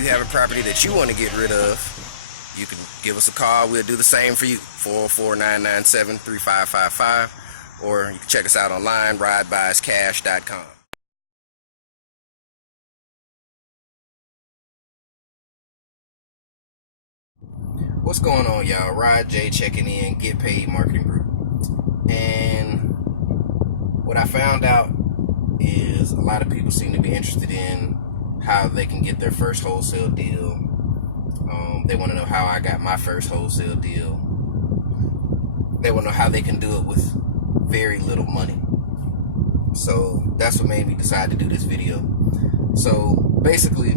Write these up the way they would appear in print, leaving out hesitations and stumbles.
you have a property that you want to get rid of, you can give us a call. We'll do the same for you. 404-997-3555. Or you can check us out online, ridebuyscash.com. What's going on, y'all? Rod J checking in, Get Paid Marketing Group. And what I found out is a lot of people seem to be interested in how they can get their first wholesale deal. They want to know how I got my first wholesale deal. They want to know how they can do it with very little money. So that's what made me decide to do this video. So basically,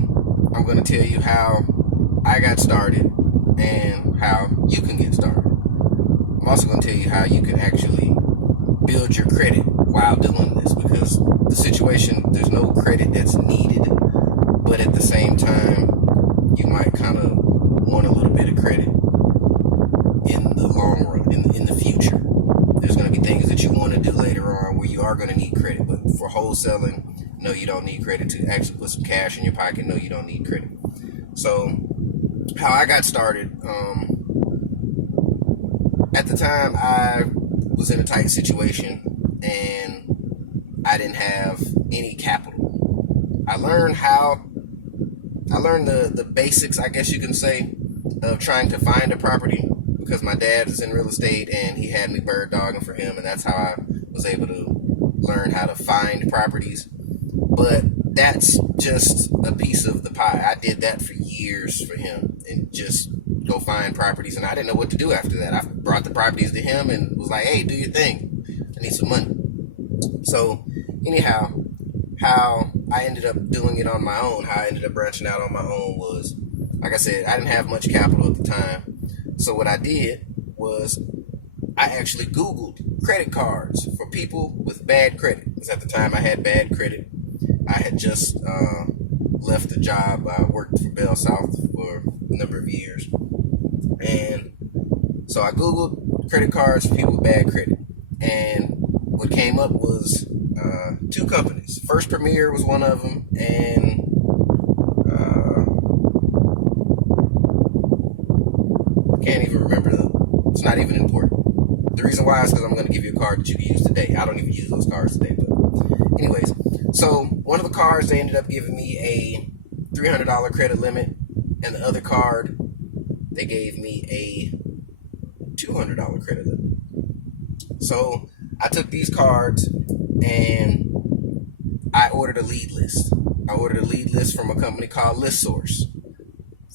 I'm going to tell you how I got started and how you can get started. I'm also going to tell you how you can actually build your credit while doing this, because the situation, there's no credit that's needed, but at the same time, you might kind of want a little bit of credit in the long run, in the future. There's going to be things that you want to do later on where you are going to need credit, but for wholesaling, no, you don't need credit. To actually put some cash in your pocket, no, you don't need credit. So how I got started, at the time I was in a tight situation and I didn't have any capital. I learned the basics, I guess you can say, of trying to find a property, because my dad is in real estate and he had me bird dogging for him, and that's how I was able to learn how to find properties. But that's just a piece of the pie. I did that for years for him, and just go find properties, and I didn't know what to do after that. I brought the properties to him and was like, hey, do your thing. I need some money. So anyhow, how I ended up doing it on my own, how I ended up branching out on my own was, like I said, I didn't have much capital at the time. So what I did was I actually Googled credit cards for people with bad credit. Because at the time I had bad credit. I had just left the job. I worked for Bell South for a number of years. And so I Googled credit cards for people with bad credit. And what came up was two companies. First Premier was one of them, and I can't even remember them. It's not even important. The reason why is because I'm going to give you a card that you can use today. I don't even use those cards today, but anyways. So one of the cards, they ended up giving me a $300 credit limit, and the other card, they gave me a $200 credit limit. So I took these cards and I ordered a lead list. I ordered a lead list from a company called ListSource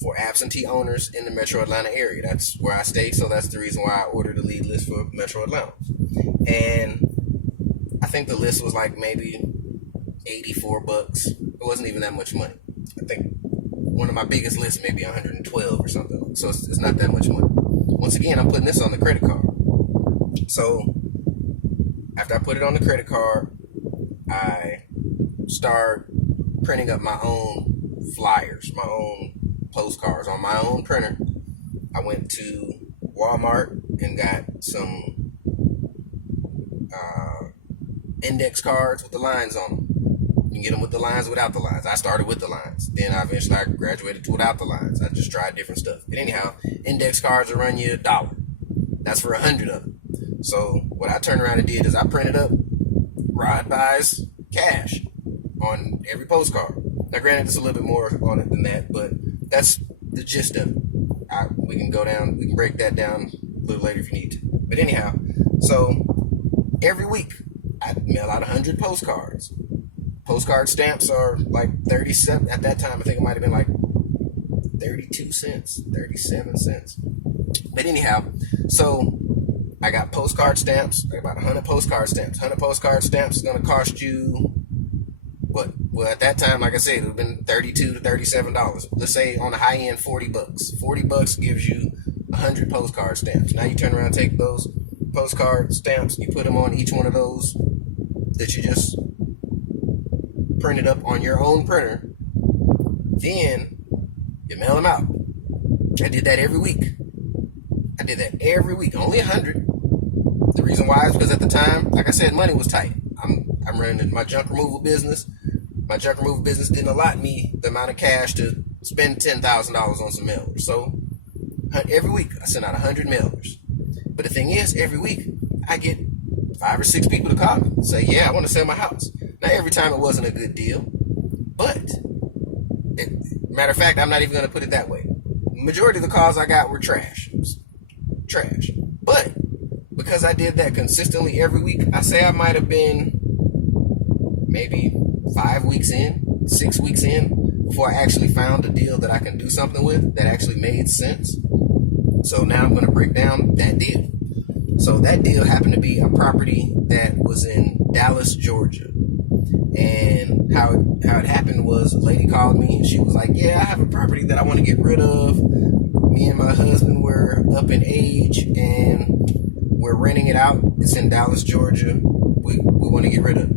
for absentee owners in the Metro Atlanta area. That's where I stay, so that's the reason why I ordered a lead list for Metro Atlanta. And I think the list was like maybe $84. It wasn't even that much money. I think one of my biggest lists maybe 112 or something. So it's not that much money. Once again, I'm putting this on the credit card. So after I put it on the credit card, I start printing up my own flyers, my own postcards on my own printer. I went to Walmart and got some index cards with the lines on them. You can get them with the lines, without the lines. I started with the lines. Then I graduated to without the lines. I just tried different stuff. But anyhow, index cards will run you $1. That's for 100 of them. So what I turned around and did is I printed up Rod Buys Cash on every postcard. Now granted, it's a little bit more on it than that, but that's the gist of it. We can break that down a little later if you need to. But anyhow, so every week I mail out 100 postcards. Postcard stamps are like 37. At that time, I think it might have been like 32 cents, 37 cents. But anyhow, so I got postcard stamps. I got about 100 postcard stamps. 100 postcard stamps is going to cost you, what? Well, at that time, like I said, it would have been $32 to $37. Let's say on the high end, $40. $40 gives you 100 postcard stamps. Now you turn around and take those postcard stamps, you put them on each one of those that you just printed up on your own printer. Then you mail them out. I did that every week. Only 100. The reason why is because at the time, like I said, money was tight. I'm running my junk removal business. My junk removal business didn't allot me the amount of cash to spend $10,000 on some mailers. So every week I send out 100 mailers. But the thing is, every week I get 5 or 6 people to call me, say, yeah, I want to sell my house. Now, every time it wasn't a good deal, but matter of fact, I'm not even going to put it that way. Majority of the calls I got were trash. Trash. But because I did that consistently every week, I say I might have been maybe 5 weeks in, 6 weeks in, before I actually found a deal that I can do something with that actually made sense. So now I'm going to break down that deal. So that deal happened to be a property that was in Dallas, Georgia. And how it happened was, a lady called me and she was like, yeah, I have a property that I want to get rid of. Me and my husband were up in age and we're renting it out. It's in Dallas, Georgia. We want to get rid of it.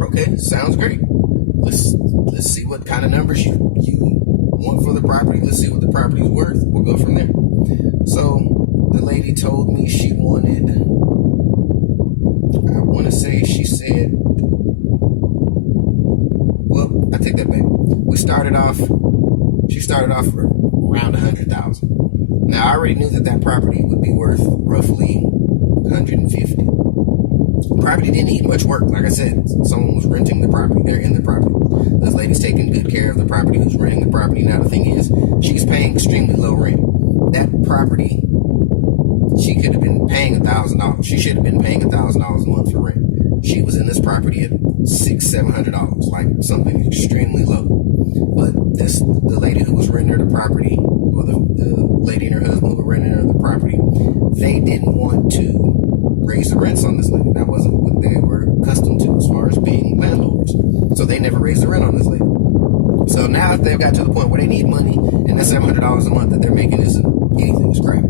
Okay, sounds great. Let's see what kind of numbers you want for the property. Let's see what the property's worth. We'll go from there. So the lady told me she wanted, I want to say she said, well, I take that back. She started off for around 100,000. Now I already knew that property would be worth roughly 150. The property didn't need much work. Like I said, someone was renting the property. They're in the property. This lady's taking good care of the property who's renting the property. Now the thing is, she's paying extremely low rent. That property, she could have been paying $1,000. She should have been paying $1,000 a month for rent. She was in this property at $600-700, like something extremely low. But the lady who was renting her the property, or the lady and her husband who were renting her the property, they didn't want to raise the rents on this lady. That wasn't what they were accustomed to as far as being landlords. So they never raised the rent on this lady. So now they've got to the point where they need money, and that $700 a month that they're making isn't anything, it's crap.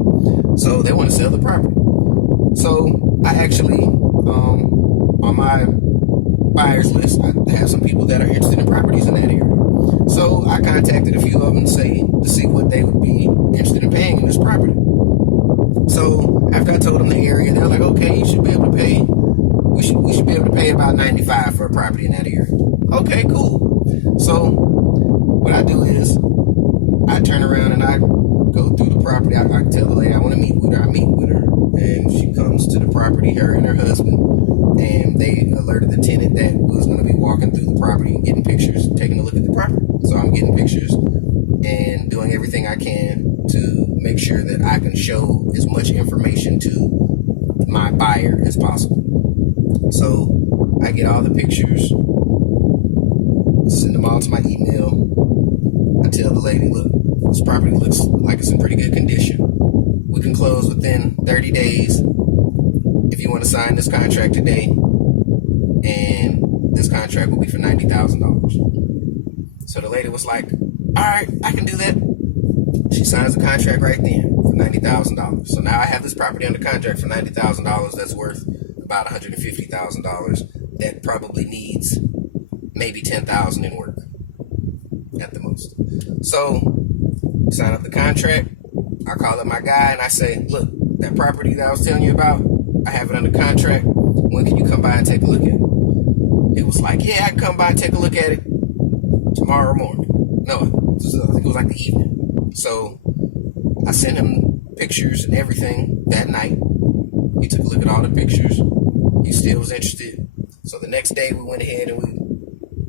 So they want to sell the property. So I actually, on my buyers list, I have some people that are interested in properties in that area. So I contacted a few of them to see what they would be interested in paying in this property. So after I told them the area, they're like, okay, you should be able to pay, we should be able to pay about $95 for a property in that area. Okay, cool. So what I do is I turn around and I go through the property. I tell the lady I want to meet with her. I meet with her, and she comes to the property, her and her husband, and they alerted the tenant that was going to be walking through the property and getting pictures, taking a look at the property. So I'm getting pictures and doing everything I can to make sure that I can show as much information to my buyer as possible. So I get all the pictures, send them all to my email. I tell the lady, look, this property looks like it's in pretty good condition. We can close within 30 days if you want to sign this contract today, and this contract will be for $90,000. So the lady was like, all right, I can do that. She signs the contract right then for $90,000. So now I have this property under contract for $90,000 that's worth about $150,000 that probably needs maybe $10,000 in work at the most. So sign up the contract. I call up my guy and I say, look, that property that I was telling you about, I have it under contract. When can you come by and take a look at it? It was like, yeah, I can come by and take a look at it tomorrow morning. No, I think it was like the evening. So I sent him pictures and everything that night. He took a look at all the pictures. He still was interested. So the next day we went ahead and we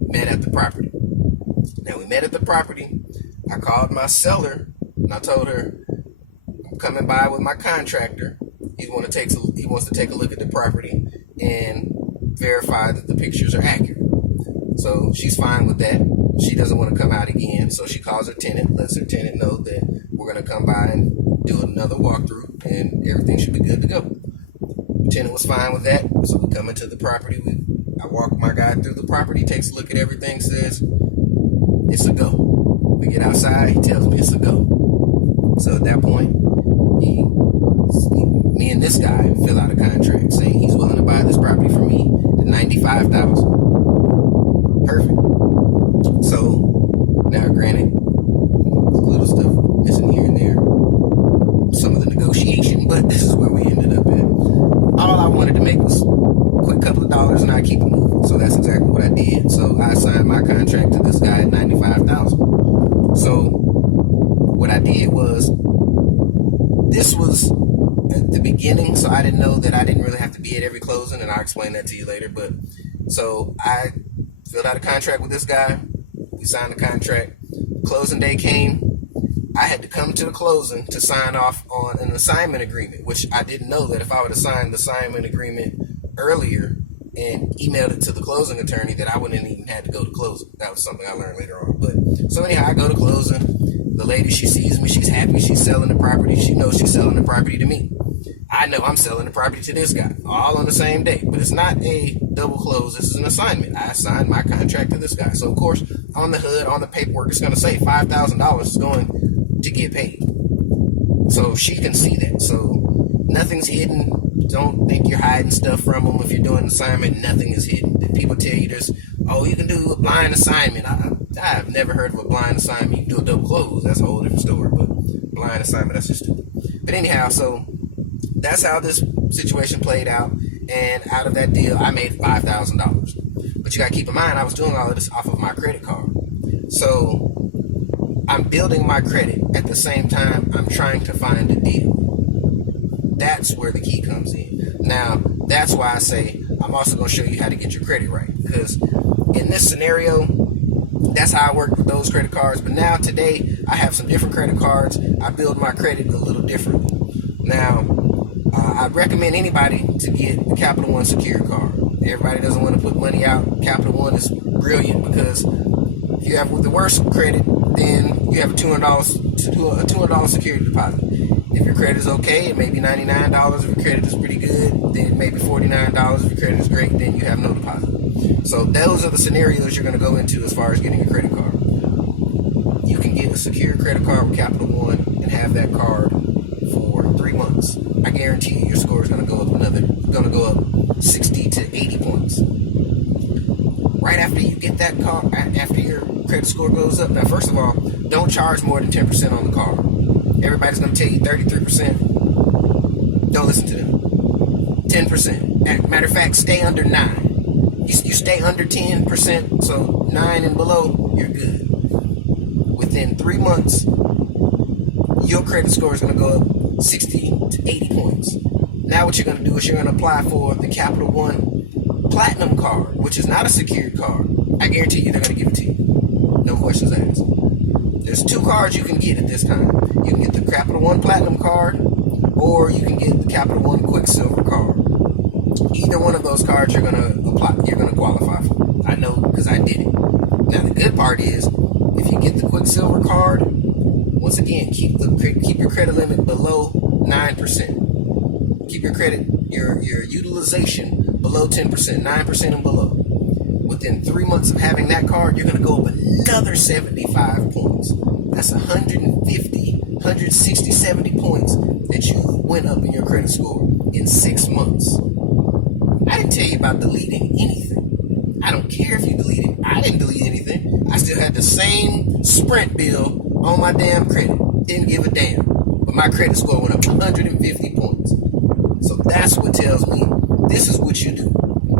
met at the property. Now we met at the property. I called my seller and I told her, I'm coming by with my contractor. He wants to take a look at the property and verify that the pictures are accurate. So she's fine with that. She doesn't want to come out again. So she calls her tenant, lets her tenant know that we're going to come by and do another walkthrough and everything should be good to go. The tenant was fine with that. So we come into the property. I walk my guy through the property, takes a look at everything, says, it's a go. We get outside, he tells me it's a go. So at that point, me and this guy fill out a contract saying he's willing to buy this property from me at $95,000. Perfect. So now, granted, little stuff missing here and there, some of the negotiation, but this is where we ended up at. All I wanted to make was a quick couple of dollars and I keep it moving. So that's exactly what I did. So I signed my contract to this guy at $95,000. So what I did was, this was at the beginning, so I didn't know that I didn't really have to be at every closing, and I'll explain that to you later. But so I filled out a contract with this guy. We signed the contract. Closing day came. I had to come to the closing to sign off on an assignment agreement, which I didn't know that if I would have signed the assignment agreement earlier and emailed it to the closing attorney, that I wouldn't even had to go to closing. That was something I learned later on. But so anyhow, I go to closing. The lady, she sees me. She's happy. She's selling the property. She knows she's selling the property to me. I know I'm selling the property to this guy, all on the same day. But it's not a double close. This is an assignment. I signed my contract to this guy. So, of course, on the hood, on the paperwork, it's going to say $5,000 is going to get paid. So she can see that. So nothing's hidden. Don't think you're hiding stuff from them. If you're doing an assignment, nothing is hidden. If people tell you this, oh, you can do a blind assignment. I've never heard of a blind assignment. You can do a double close. That's a whole different story. But blind assignment, that's just stupid. But anyhow, so that's how this situation played out. And out of that deal, I made $5,000. But you got to keep in mind, I was doing all of this off of my credit card. So I'm building my credit. At the same time, I'm trying to find a deal. That's where the key comes in. Now, that's why I say I'm also going to show you how to get your credit right. Because in this scenario, that's how I work with those credit cards. But now, today, I have some different credit cards. I build my credit a little differently. Now, I recommend anybody to get the Capital One secured card. Everybody doesn't want to put money out. Capital One is brilliant because if you have the worst credit, then you have a $200 security deposit. If your credit is okay, it may be $99. If your credit is pretty good, then it may be $49. If your credit is great, then you have no deposit. So those are the scenarios you're going to go into as far as getting a credit card. You can get a secure credit card with Capital One and have that card for 3 months. I guarantee you your score is going to go up 60 to 80 points. Right after you get that card, after your credit score goes up, now first of all, don't charge more than 10% on the card. Everybody's going to tell you 33%. Don't listen to them. 10%. Matter of fact, stay under 9. You stay under 10%, so 9 and below, you're good. Within 3 months, your credit score is going to go up 60 to 80 points. Now what you're going to do is you're going to apply for the Capital One Platinum card, which is not a secured card. I guarantee you they're going to give it to you. No questions asked. There's 2 cards you can get at this time. You can get the Capital One Platinum card, or you can get the Capital One Quicksilver card. Either one of those cards you're going to apply, you're going to qualify for. I know because I did it. Now the good part is, if you get the Quicksilver card, once again, keep your credit limit below 9%. Keep your utilization below 10%, 9% and below. Within 3 months of having that card, you're going to go up another 75 points. That's 150, 160, 70 points that you went up in your credit score in 6 months. I didn't tell you about deleting anything. I don't care if you delete it. I didn't delete anything. I still had the same Sprint bill on my damn credit. Didn't give a damn. But my credit score went up 150 points. So that's what tells me this is what you do.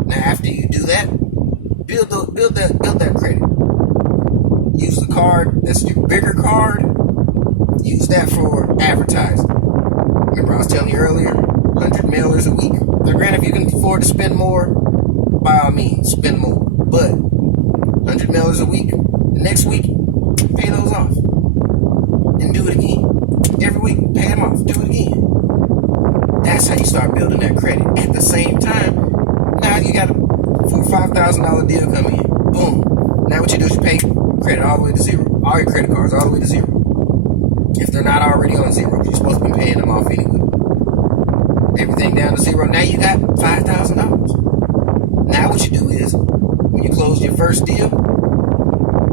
Now after you do that, build that credit. Use the card that's your bigger card. Use that for advertising. Remember I was telling you earlier, 100 mailers a week. Now granted, if you can afford to spend more, by all means, spend more. But 100 mailers a week, the next week, pay those off. And do it again. Every week, pay them off. Do it again. That's how you start building that credit. At the same time, now you got a $4,000 or $5,000 deal come in. Boom. Now what you do is you pay credit all the way to zero. All your credit cards all the way to zero. If they're not already on zero, you're supposed to be paying them off anyway. Everything down to zero. Now you got $5,000. Now what you do is, when you close your first deal,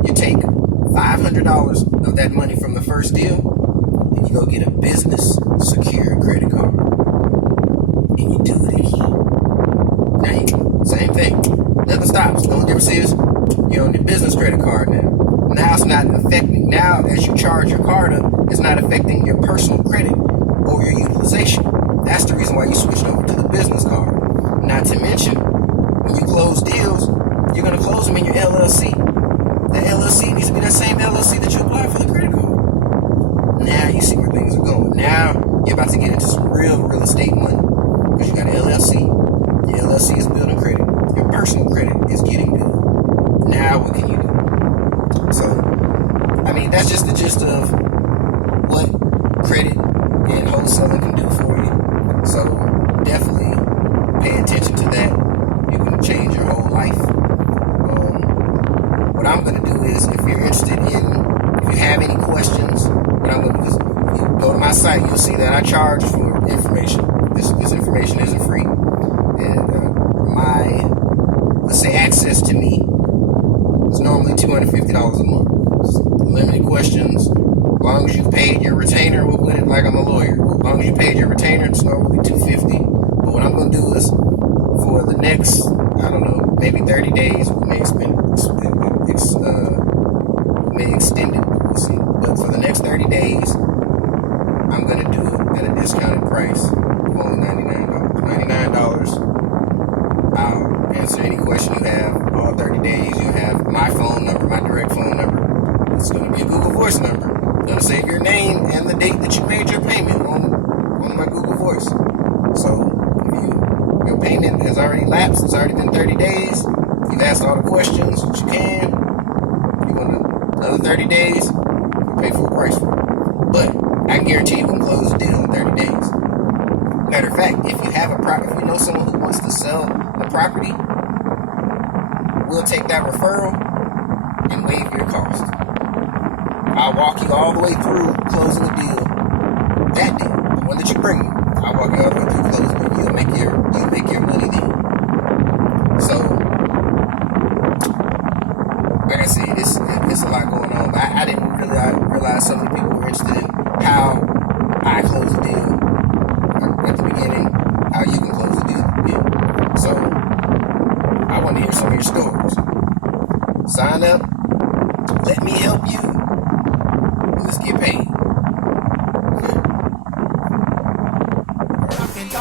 you take $500 of that money from the first deal, and you go get a business secured credit card. And you do it again. Now you same thing. Nothing stops. The only difference is you're on your business credit card now. Now it's not affecting. Now as you charge your card up, it's not affecting your personal credit or your utilization. That's the reason why you switched over to the business card. Not to mention, when you close deals, you're going to close them in your LLC. the LLC needs to be that same LLC that you apply for the credit card. Now you see where things are going. Now you're about to get into some real estate money. Because you got an LLC. Your LLC is building credit. Your personal credit is getting good. Now what can you do? So, I mean, that's just the gist of what credit and wholesaling can do for you. So definitely pay attention to that. You can change your whole life. What I'm going to do is, if you're interested in, if you have any questions, what I'm going to do is, if you go to my site, you'll see that I charge for information. This information isn't free. And let's say access to me is normally $250 a month. So limited questions. As long as you've paid your retainer, we'll put it like I'm a lawyer. As long as you paid your retainer, it's normally $250. But what I'm going to do is, for the next, I don't know, maybe 30 days, we may extend it. We'll see. But for the next 30 days, I'm going to do it at a discounted price of only $99. $99. I'll answer any question you have all 30 days. You have my phone number, my direct phone number. It's going to be a Google Voice number. I'm going to save your name and the date that you made your payment on my Google Voice. So if your payment has already lapsed, it's already been 30 days, you've asked all the questions that you can, you want another 30 days, you pay full price for it. But I can guarantee you can close the deal in 30 days. Matter of fact, if you have a property, if you know someone who wants to sell a property, we'll take that referral and waive your cost. I'll walk you all the way through closing the deal. That deal, the one that you bring me, I'll walk you all the way through closing it. You'll make your money then. So, like I said, it's a lot going on. But I didn't really realize so many people were interested in how I close the deal at the beginning, how you can close the deal at the beginning. So, I want to hear some of your stories. Sign up. Let me help you. Let's get paid.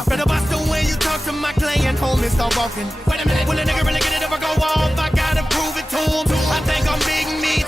Better watch the way you talk to my client, homie, start walking. Wait a minute, will a nigga really get it if I go off? I gotta prove it to him. I think I'm Big Meat.